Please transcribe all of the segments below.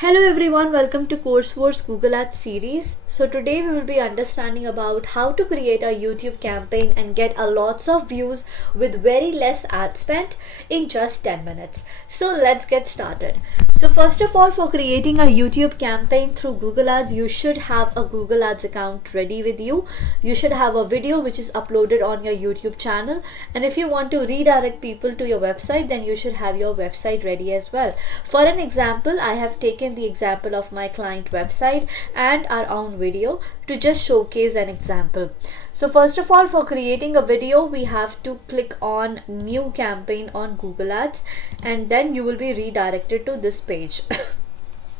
Hello everyone, welcome to Vourse Google Ads series. So today we will be understanding about how to create a YouTube campaign and get a lots of views with very less ad spend in just 10 minutes. So let's get started. So first of all, for creating a YouTube campaign through Google Ads, you should have a Google Ads account ready with you. You should have a video which is uploaded on your YouTube channel, and if you want to redirect people to your website, then you should have your website ready as well. For an example, I have taken the example of my client website and our own video to just showcase an example. So first of all, for creating a video, we have to click on new campaign on Google Ads, and then you will be redirected to this page.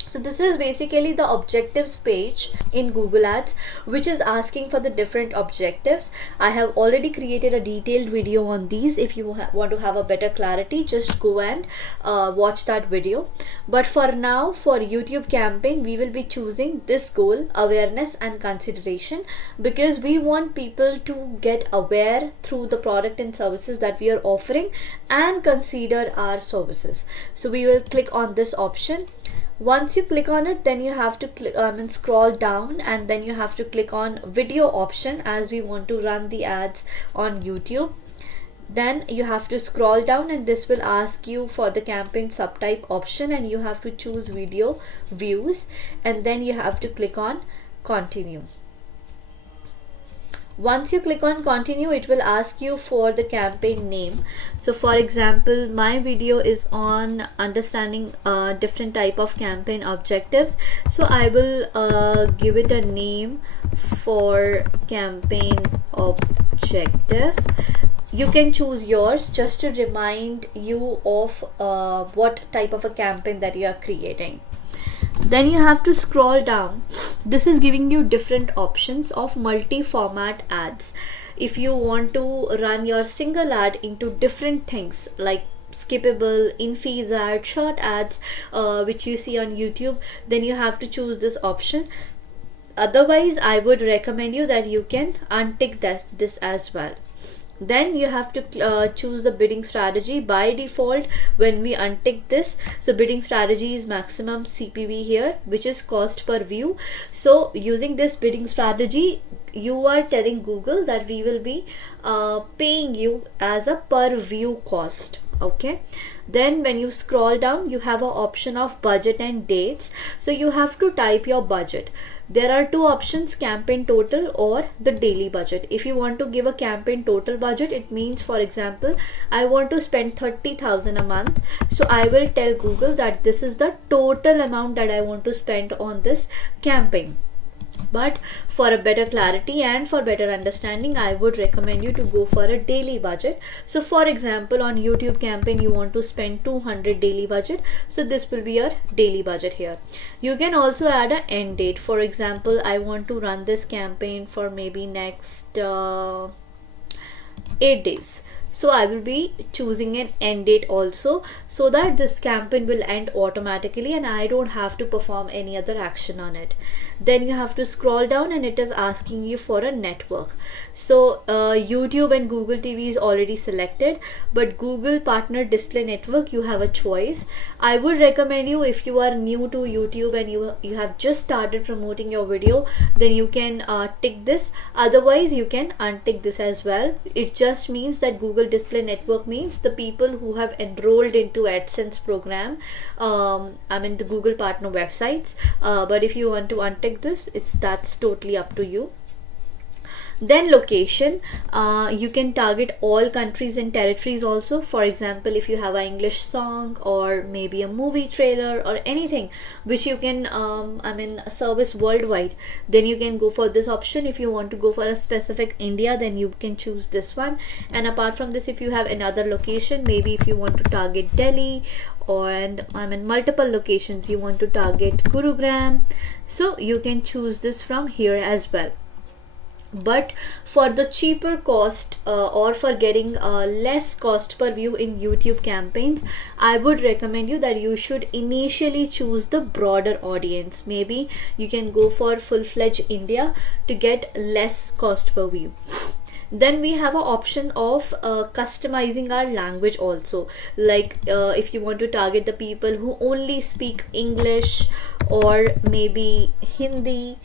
So this is basically the objectives page in Google Ads, which is asking for the different objectives. I have already created a detailed video on these. If you want to have a better clarity, just go and watch that video. But for now, for YouTube campaign, we will be choosing this goal: awareness and consideration, because we want people to get aware through the product and services that we are offering and consider our services. So we will click on this option. Once you click on it, then you have to click and scroll down, and then you have to click on video option, as we want to run the ads on YouTube. Then you have to scroll down, and this will ask you for the campaign subtype option, and you have to choose video views, and then you have to click on continue. Once you click on continue, it will ask you for the campaign name. So for example, my video is on understanding different type of campaign objectives. So I will give it a name for campaign objectives. You can choose yours just to remind you of what type of a campaign that you are creating. Then you have to scroll down. This is giving you different options of multi-format ads. If you want to run your single ad into different things like skippable, in-feed ads, short ads, which you see on YouTube, then you have to choose this option. Otherwise, I would recommend you that you can untick this as well. Then you have to choose the bidding strategy. By default, when we untick this, so bidding strategy is maximum CPV here, which is cost per view. So using this bidding strategy, you are telling Google that we will be paying you as a per view cost. Okay, then when you scroll down, you have an option of budget and dates. So you have to type your budget. There are two options: campaign total or the daily budget. If you want to give a campaign total budget, it means, for example, I want to spend 30,000 a month. So I will tell Google that this is the total amount that I want to spend on this campaign. But for a better clarity and for better understanding, I would recommend you to go for a daily budget. So for example, on YouTube campaign, you want to spend 200 daily budget. So this will be your daily budget here. You can also add an end date. For example, I want to run this campaign for maybe next 8 days. So I will be choosing an end date also, so that this campaign will end automatically and I don't have to perform any other action on it. Then you have to scroll down, and it is asking you for a network. So YouTube and Google TV is already selected, but Google Partner Display Network, you have a choice. I would recommend you, if you are new to YouTube and you have just started promoting your video, then you can tick this. Otherwise, you can untick this as well. It just means that Google Display Network means the people who have enrolled into AdSense program, the Google partner websites. But if you want to untick this, that's totally up to you. Then location, you can target all countries and territories also. For example, if you have an English song or maybe a movie trailer or anything which you can service worldwide, then you can go for this option. If you want to go for a specific India, then you can choose this one. And apart from this, if you have another location, maybe if you want to target Delhi multiple locations, you want to target Gurugram, so you can choose this from here as well. But for the cheaper cost or for getting less cost per view in YouTube campaigns, I would recommend you that you should initially choose the broader audience. Maybe you can go for full-fledged India to get less cost per view. Then we have an option of customizing our language also, like if you want to target the people who only speak English or maybe Hindi,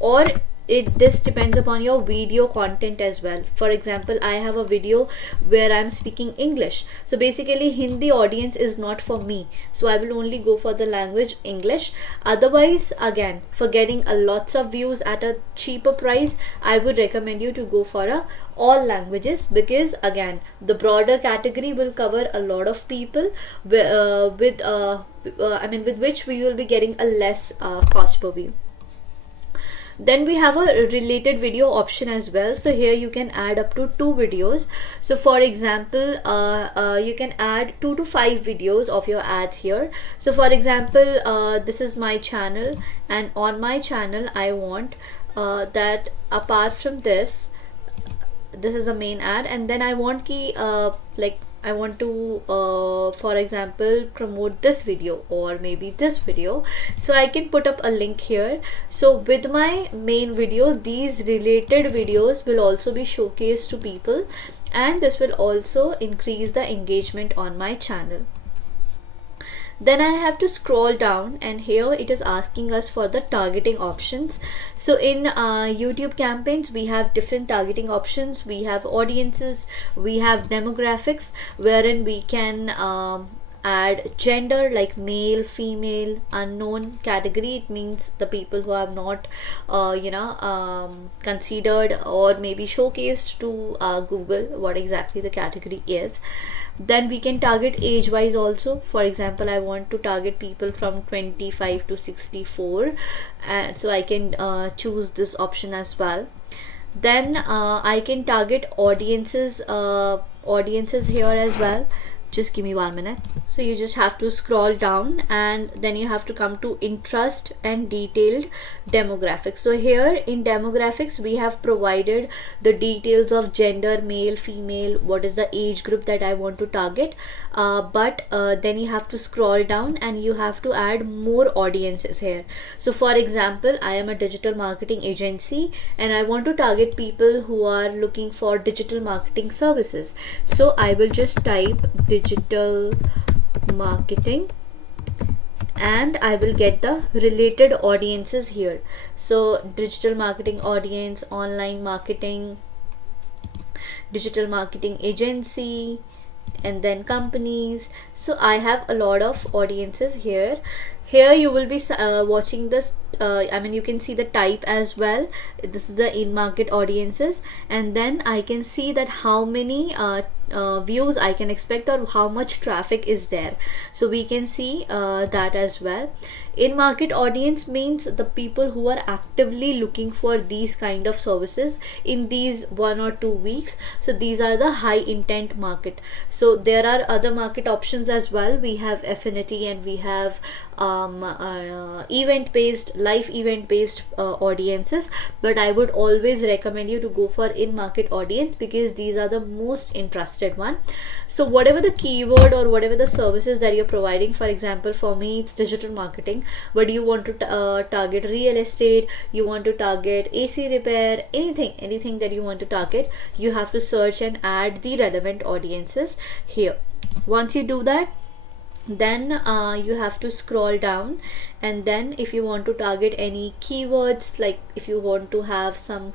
or this depends upon your video content as well. For example, I have a video where I'm speaking English, so basically Hindi audience is not for me, so I will only go for the language English. Otherwise, again, for getting a lots of views at a cheaper price, I would recommend you to go for a all languages, because again, the broader category will cover a lot of people with which we will be getting a less cost per view. Then we have a related video option as well, so here you can add up to 2 videos. So for example, you can add 2 to 5 videos of your ads here. So for example, this is my channel, and on my channel I want that apart from this is the main ad, and then I want I want to for example promote this video or maybe this video, so I can put up a link here. So with my main video, these related videos will also be showcased to people, and this will also increase the engagement on my channel. Then I have to scroll down, and here it is asking us for the targeting options. So in YouTube campaigns, we have different targeting options. We have audiences, we have demographics, wherein we can add gender like male, female, unknown. Category, it means the people who have not considered or maybe showcased to Google what exactly the category is. Then we can target age wise also. For example, I want to target people from 25 to 64, and so I can choose this option as well. Then I can target audiences here as well. Just give me 1 minute. So you just have to scroll down, and then you have to come to interest and detailed demographics. So here in demographics, we have provided the details of gender, male, female, what is the age group that I want to target, but then you have to scroll down and you have to add more audiences here. So for example, I am a digital marketing agency and I want to target people who are looking for digital marketing services. So I will just type digital marketing, and I will get the related audiences here. So digital marketing audience, online marketing, digital marketing agency, and then companies. So I have a lot of audiences here. Here you will be watching this, you can see the type as well. This is the in-market audiences, and then I can see that how many views I can expect or how much traffic is there. So we can see that as well. In-market audience means the people who are actively looking for these kind of services in these 1 or 2 weeks. So these are the high intent market. So there are other market options as well. We have affinity, and we have event based, live event based audiences, but I would always recommend you to go for in-market audience because these are the most interested one. So whatever the keyword or whatever the services that you're providing, for example, for me it's digital marketing, but you want to target real estate, you want to target AC repair, anything that you want to target, you have to search and add the relevant audiences here. Once you do that, then you have to scroll down, and then if you want to target any keywords, like if you want to have some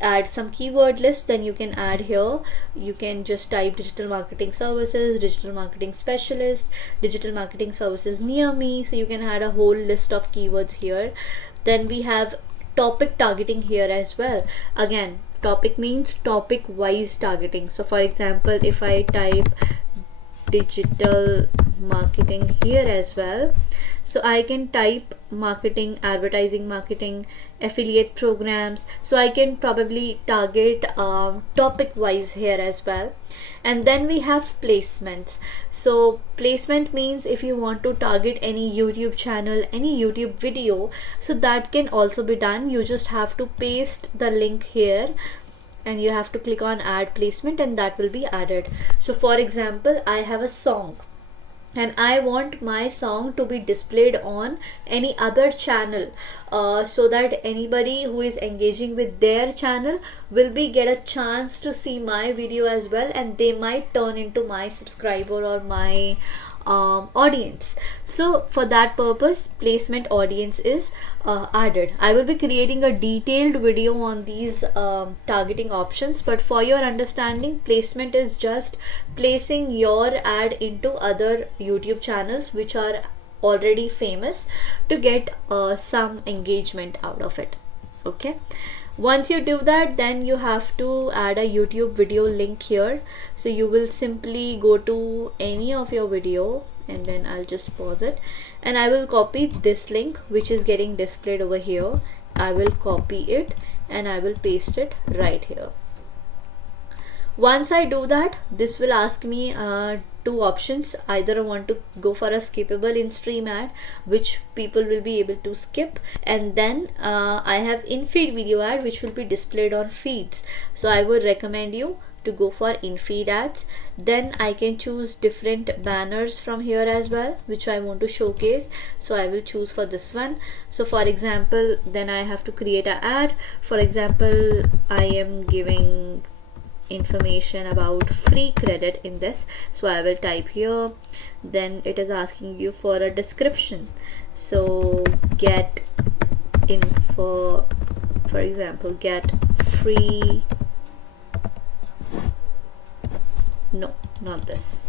add some keyword list, then you can add here. You can just type digital marketing services, digital marketing specialist, digital marketing services near me, so you can add a whole list of keywords here. Then we have topic targeting here as well. Again, topic means topic wise targeting. So for example, if I type digital marketing here as well, so I can type marketing, advertising marketing, affiliate programs, so I can probably target topic wise here as well. And then we have placements. So placement means if you want to target any YouTube channel, any YouTube video, so that can also be done. You just have to paste the link here and you have to click on add placement, and that will be added. So for example, I have a song and I want my song to be displayed on any other channel, so that anybody who is engaging with their channel will be get a chance to see my video as well, and they might turn into my subscriber or my audience. So for that purpose, placement audience is added. I will be creating a detailed video on these targeting options, but for your understanding, placement is just placing your ad into other YouTube channels which are already famous to get some engagement out of it. Okay, once you do that, then you have to add a YouTube video link here. So you will simply go to any of your video, and then I'll just pause it, and I will copy this link which is getting displayed over here. I will copy it and I will paste it right here. Once I do that, this will ask me two options. Either I want to go for a skippable in-stream ad, which people will be able to skip, and then I have in-feed video ad which will be displayed on feeds. So I would recommend you to go for in-feed ads. Then I can choose different banners from here as well, which I want to showcase. So I will choose for this one. So for example, then I have to create an ad. For example, I am giving information about free credit in this, so I will type here. Then it is asking you for a description, so get info, for example, get free, no, not this,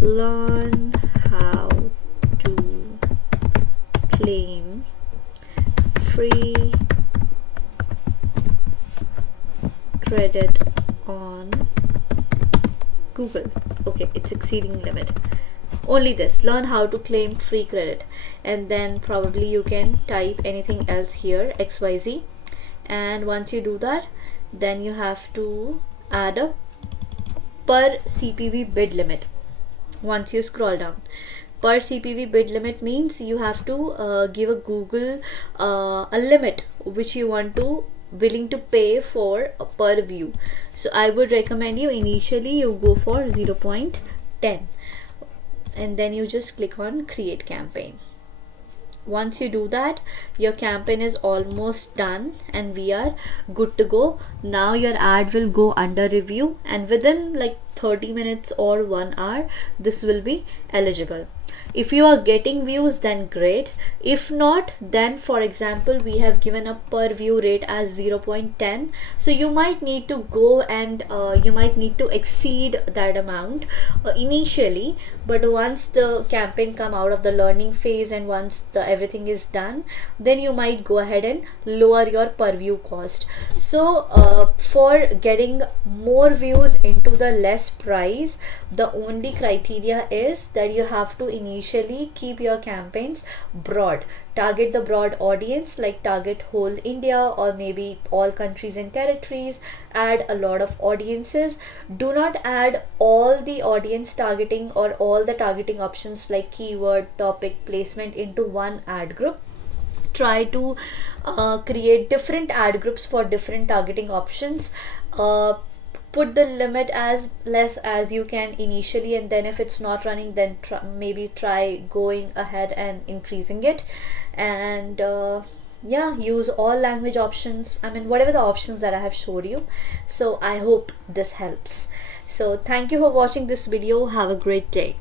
learn how to claim free credit on Google. Okay, it's exceeding limit. Only this, learn how to claim free credit, and then probably you can type anything else here, XYZ. And once you do that, then you have to add a per CPV bid limit. Once you scroll down, per CPV bid limit means you have to give a Google a limit which you want to willing to pay for per view. So I would recommend you initially you go for 0.10, and then you just click on create campaign. Once you do that, your campaign is almost done and we are good to go. Now your ad will go under review, and within like 30 minutes or 1 hour this will be eligible. If you are getting views, then great. If not, then for example, we have given a per view rate as 0.10, so you might need to go and you might need to exceed that amount initially, but once the campaign come out of the learning phase and once the everything is done, then you might go ahead and lower your per view cost. So for getting more views into the less price, the only criteria is that you have to initially keep your campaigns broad, target the broad audience, like target whole India or maybe all countries and territories, add a lot of audiences. Do not add all the audience targeting or all the targeting options like keyword, topic, placement into one ad group. Try to create different ad groups for different targeting options. Put the limit as less as you can initially, and then if it's not running, then maybe try going ahead and increasing it. And yeah, use all language options, I mean whatever the options that I have showed you. So I hope this helps. So thank you for watching this video. Have a great day.